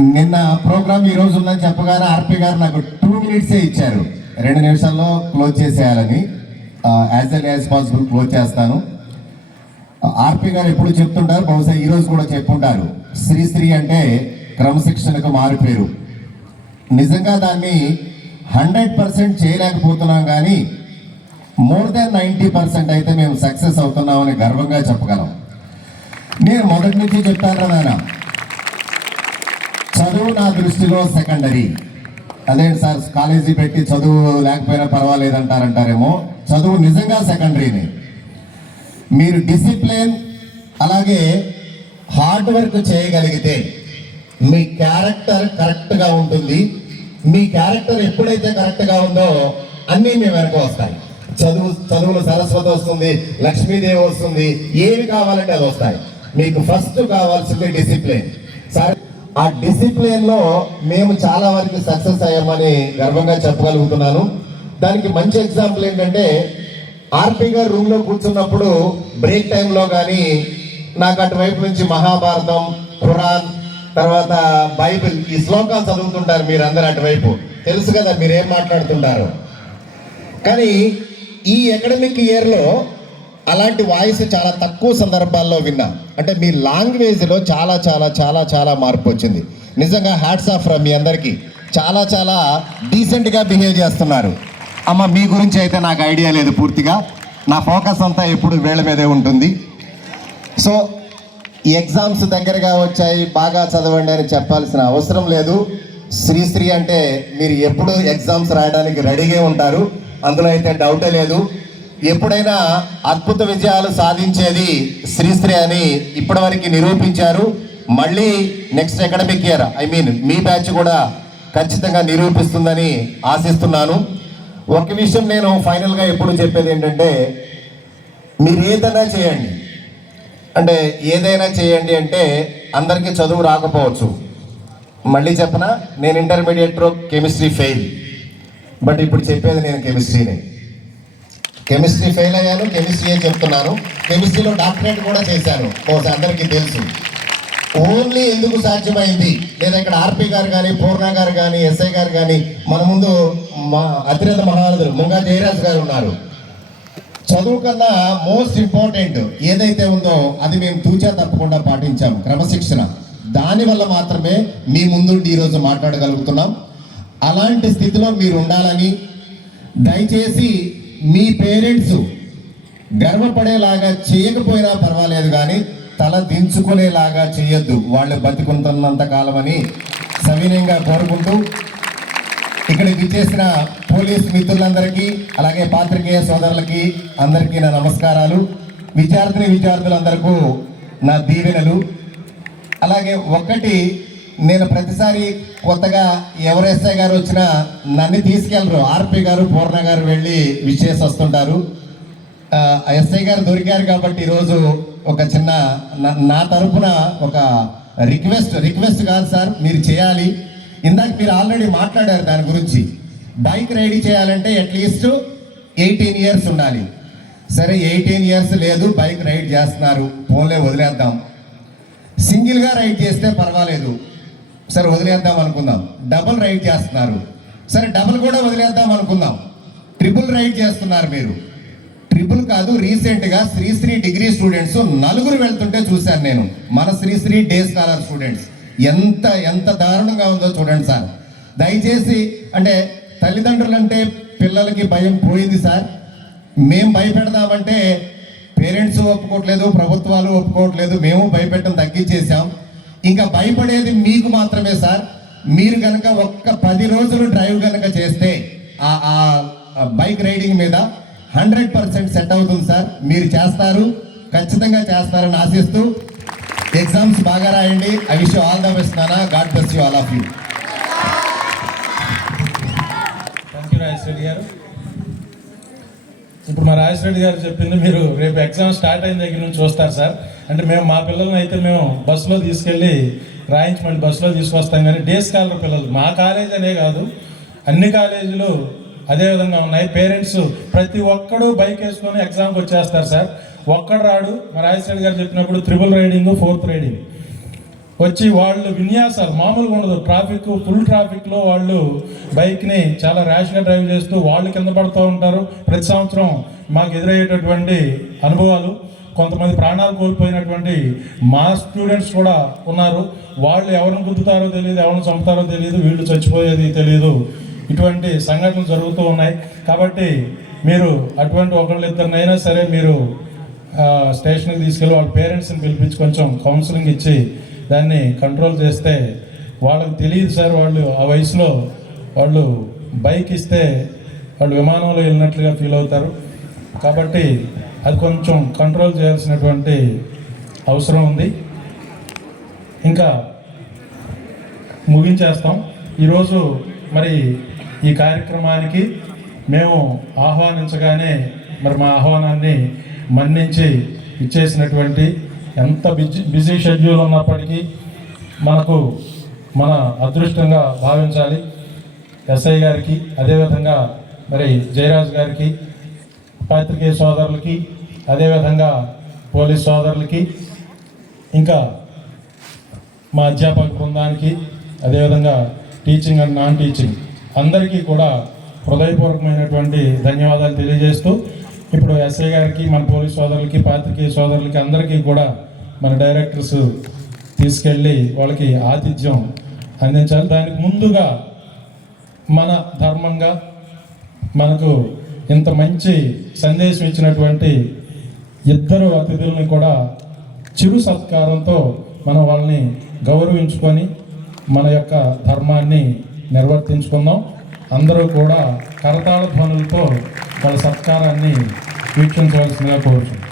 నిన్న ప్రోగ్రామ్ ఈ రోజు ఉందని చెప్పగానే ఆర్పి గారు నాకు 2 minutes ఇచ్చారు, 2 నిమిషాల్లో క్లోజ్ చేసేయాలని. As early as possible close చేస్తాను. ఆర్పి గారు ఎప్పుడు చెప్తుంటారు, బహుశా ఈరోజు కూడా చెప్పుంటారు, శ్రీశ్రీ అంటే క్రమశిక్షణకు మారిపోయారు. నిజంగా దాన్ని 100% చేయలేకపోతున్నాం, కానీ మోర్ దాన్ 90% అయితే మేము సక్సెస్ అవుతున్నామని గర్వంగా చెప్పగలం. నేను మొదటి నుంచి చెప్తాను నాన్న, చదువు నా దృష్టిలో సెకండరీ. అదేంటి సార్ కాలేజీ పెట్టి చదువు లేకపోయినా పర్వాలేదు అంటారేమో, చదువు నిజంగా సెకండరీని. మీరు డిసిప్లిన్ అలాగే హార్డ్ వర్క్ చేయగలిగితే మీ క్యారెక్టర్ కరెక్ట్గా ఉంటుంది. మీ క్యారెక్టర్ ఎప్పుడైతే కరెక్ట్గా ఉందో అన్నీ మీ వెనక వస్తాయి. చదువులు సరస్వతి వస్తుంది, లక్ష్మీదేవి వస్తుంది, ఏమి కావాలంటే అది వస్తాయి. మీకు ఫస్ట్ కావాల్సింది డిసిప్లిన్. సరే, ఆ డిసిప్లిన్లో మేము చాలా వరకు సక్సెస్ అయ్యామని గర్వంగా చెప్పగలుగుతున్నాను. దానికి మంచి ఎగ్జాంపుల్ ఏంటంటే, ఆర్పి గారు రూమ్లో కూర్చున్నప్పుడు బ్రేక్ టైంలో కానీ నాకు అటువైపు నుంచి మహాభారతం, ఖురాన్, తర్వాత బైబిల్, ఈ శ్లోకాలు చదువుతుంటారు మీరు అందరు అటువైపు. తెలుసు కదా మీరేం మాట్లాడుతుంటారు. కానీ ఈ అకాడమిక్ ఇయర్లో అలాంటి వాయిస్ చాలా తక్కువ సందర్భాల్లో విన్నా. అంటే మీ లాంగ్వేజ్లో చాలా చాలా చాలా చాలా మార్పు వచ్చింది. నిజంగా హ్యాట్స్ ఆఫ్ మీ అందరికీ. చాలా చాలా డీసెంట్గా బిహేవ్ చేస్తున్నారు. అమ్మ మీ గురించి అయితే నాకు ఐడియా లేదు పూర్తిగా, నా ఫోకస్ అంతా ఎప్పుడు వీళ్ళ మీదే ఉంటుంది. సో ఈ ఎగ్జామ్స్ దగ్గరగా వచ్చాయి, బాగా చదవండి అని చెప్పాల్సిన అవసరం లేదు. శ్రీశ్రీ అంటే మీరు ఎప్పుడు ఎగ్జామ్స్ రాయడానికి రెడీగా ఉంటారు, అందులో అయితే డౌటే లేదు. ఎప్పుడైనా అద్భుత విజయాలు సాధించేది శ్రీశ్రీ అని ఇప్పటివరకు నిరూపించారు. మళ్ళీ నెక్స్ట్ అకాడమిక్ ఇయర్ మీ బ్యాచ్ కూడా ఖచ్చితంగా నిరూపిస్తుందని ఆశిస్తున్నాను. ఒక విషయం నేను ఫైనల్గా ఎప్పుడు చెప్పేది ఏంటంటే, మీరు ఏదైనా చేయండి, అంటే ఏదైనా చేయండి అంటే అందరికీ చదువు రాకపోవచ్చు. మళ్ళీ చెప్పనా, నేను ఇంటర్మీడియట్లో కెమిస్ట్రీ ఫెయిల్, బట్ ఇప్పుడు చెప్పేది నేను కెమిస్ట్రీ ఫెయిల్ అయ్యాను, కెమిస్ట్రీ చెప్తున్నాను. కెమిస్ట్రీలో డాక్టరేట్ కూడా చేశాను, బహుశా అందరికీ తెలుసు. ఓన్లీ ఎందుకు సాధ్యమైంది, లేదా ఇక్కడ ఆర్పి గారు కానీ, పూర్ణ గారు కానీ, ఎస్ఐ గారు కానీ, మన ముందు మా అతిరథ మహారథులు ముంగా జయరాజ్ గారు ఉన్నారు. చదువు కన్నా మోస్ట్ ఇంపార్టెంట్ ఏదైతే ఉందో అది మేము తూచా తప్పకుండా పాటించాము, క్రమశిక్షణ. దానివల్ల మాత్రమే మీ ముందుండి ఈరోజు మాట్లాడగలుగుతున్నాం. అలాంటి స్థితిలో మీరు ఉండాలని, దయచేసి మీ పేరెంట్స్ గర్వపడేలాగా చేయకపోయినా పర్వాలేదు, కానీ తల దించుకునేలాగా చేయొద్దు, వాళ్ళు బతికుంటున్నంత కాలమని సవినయంగా కోరుకుంటూ, ఇక్కడికి విచ్చేసిన పోలీస్ మిత్రులందరికీ అలాగే పాత్రికేయ సోదరులకి అందరికీ నా నమస్కారాలు. విద్యార్థులందరికీ నా దీవెనలు. అలాగే ఒక్కటి, నేను ప్రతిసారి కొత్తగా ఎవరు ఎస్ఐ గారు వచ్చినా నన్ను తీసుకెళ్ళరు, ఆర్పి గారు పూర్ణ గారు వెళ్ళి విచ్చేసి వస్తుంటారు. ఎస్ఐ గారు దొరికారు కాబట్టి ఈరోజు ఒక చిన్న నా తరఫున ఒక రిక్వెస్ట్ కాదు సార్, మీరు చేయాలి. ఇందాక మీరు ఆల్రెడీ మాట్లాడారు దాని గురించి. బైక్ రైడ్ చేయాలంటే అట్లీస్ట్ 18 years ఉండాలి. సరే 18 years లేదు, బైక్ రైడ్ చేస్తున్నారు, ఫోన్లే వదిలేద్దాం. సింగిల్గా రైడ్ చేస్తే పర్వాలేదు, సరే వదిలేద్దాం అనుకుందాం. డబుల్ రైడ్ చేస్తున్నారు, సరే డబుల్ కూడా వదిలేద్దాం అనుకుందాం. ట్రిపుల్ రైడ్ చేస్తున్నారు మీరు. ట్రిపుల్ కాదు, రీసెంట్గా శ్రీశ్రీ డిగ్రీ స్టూడెంట్స్ 4 వెళ్తుంటే చూశాను నేను, మన శ్రీశ్రీ డే స్కాలర్ స్టూడెంట్స్. ఎంత దారుణంగా ఉందో చూడండి సార్. దయచేసి, అంటే తల్లిదండ్రులు అంటే పిల్లలకి భయం పోయింది సార్. మేము భయపెడదామంటే పేరెంట్స్ ఒప్పుకోవట్లేదు, ప్రభుత్వాలు ఒప్పుకోవట్లేదు, మేము భయపెట్టడం తగ్గించేసాం. ఇంకా భయపడేది మీకు మాత్రమే సార్. మీరు కనుక ఒక్క 10 రోజులు డ్రైవ్ కనుక చేస్తే ఆ బైక్ రైడింగ్ మీద 100% సెట్ అవుతుంది సార్. మీరు చేస్తారు, ఖచ్చితంగా చేస్తారని ఆశిస్తూ, ఎగ్జామ్స్ బాగా రాయండి. I wish you all the best నానా. God bless you all of you. Thank you Rajesh Reddy garu. ఇప్పుడు మా రాజేష్ రెడ్డి గారు చెప్పింది మీరు రేపు ఎగ్జామ్ స్టార్ట్ అయిన దగ్గర నుంచి చూస్తారు సార్. అంటే మా పిల్లల్ని అయితే మేము బస్సులో తీసుకెళ్ళి రాయించి మళ్ళీ బస్సులో తీసుకొస్తాం. కానీ డే స్కాలర్ పిల్లలు మా కాలేజ్ అనే కాదు, అన్ని కాలేజీలు అదేవిధంగా ఉన్నాయి. పేరెంట్స్ ప్రతి ఒక్కడు బైక్ వేసుకొని ఎగ్జామ్కి వచ్చేస్తారు సార్. ఒక్కడు రాడు. మా రాజేష్ రెడ్డి గారు చెప్పినప్పుడు 3 రైడింగ్ 4th రైడింగ్ వచ్చి వాళ్ళు విన్యాసాలు మామూలుగా ఉండదు, ఫుల్ ట్రాఫిక్లో వాళ్ళు బైక్ని చాలా ర్యాష్గా డ్రైవ్ చేస్తూ వాళ్ళు కింద పడుతూ ఉంటారు. ప్రతి సంవత్సరం మాకు ఎదురయ్యేటటువంటి అనుభవాలు, కొంతమంది ప్రాణాలు కోల్పోయినటువంటి మా స్టూడెంట్స్ కూడా ఉన్నారు. వాళ్ళు ఎవరిని గుద్దుతారో తెలియదు, ఎవరిని చంపుతారో తెలియదు, వీళ్ళు చచ్చిపోయేది తెలియదు. ఇటువంటి సంఘటనలు జరుగుతూ ఉన్నాయి. కాబట్టి మీరు అటువంటి ఒకళ్ళిద్దరినైనా సరే మీరు స్టేషన్కి తీసుకెళ్ళి వాళ్ళ పేరెంట్స్ని పిలిపించి కొంచెం కౌన్సిలింగ్ ఇచ్చి దాన్ని కంట్రోల్ చేస్తే, వాళ్ళకి తెలియదు సార్, వాళ్ళు ఆ వయసులో వాళ్ళు బైక్ ఇస్తే వాళ్ళు విమానంలో వెళ్ళినట్లుగా ఫీల్ అవుతారు. కాబట్టి అది కొంచెం కంట్రోల్ చేయాల్సినటువంటి అవసరం ఉంది. ఇంకా ముగించేస్తాం. ఈరోజు మరి ఈ కార్యక్రమానికి మేము ఆహ్వానించగానే మరి మా ఆహ్వానాన్ని మన్నించి ఇచ్చేసినటువంటి, ఎంత బిజీ షెడ్యూల్ ఉన్నప్పటికీ మనకు మన అదృష్టంగా భావించాలి. ఎస్ఐ గారికి, అదేవిధంగా మరి జయరాజ్ గారికి, పాత్రికేయ సోదరులకి, అదేవిధంగా పోలీస్ సోదరులకి, ఇంకా మా అధ్యాపక బృందానికి, అదేవిధంగా టీచింగ్ అండ్ నాన్ టీచింగ్ అందరికీ కూడా హృదయపూర్వకమైనటువంటి ధన్యవాదాలు తెలియజేస్తూ, ఇప్పుడు ఎస్ఐ గారికి, మన పోలీస్ సోదరులకి, పాత్రికేయ సోదరులకి అందరికీ కూడా మన డైరెక్టర్స్ తీసుకెళ్ళి వాళ్ళకి ఆతిథ్యం అందించాలి. దానికి ముందుగా మన ధర్మంగా మనకు ఇంత మంచి సందేశం ఇచ్చినటువంటి ఇద్దరు అతిథుల్ని కూడా చిరు సత్కారంతో మనం వాళ్ళని గౌరవించుకొని మన యొక్క ధర్మాన్ని నిర్వర్తించుకుందాం. అందరూ కూడా కరతాళ ధ్వనులతో వాళ్ళ సత్కారాన్ని వీక్షించవలసిందిగా కోరుచున్నాం.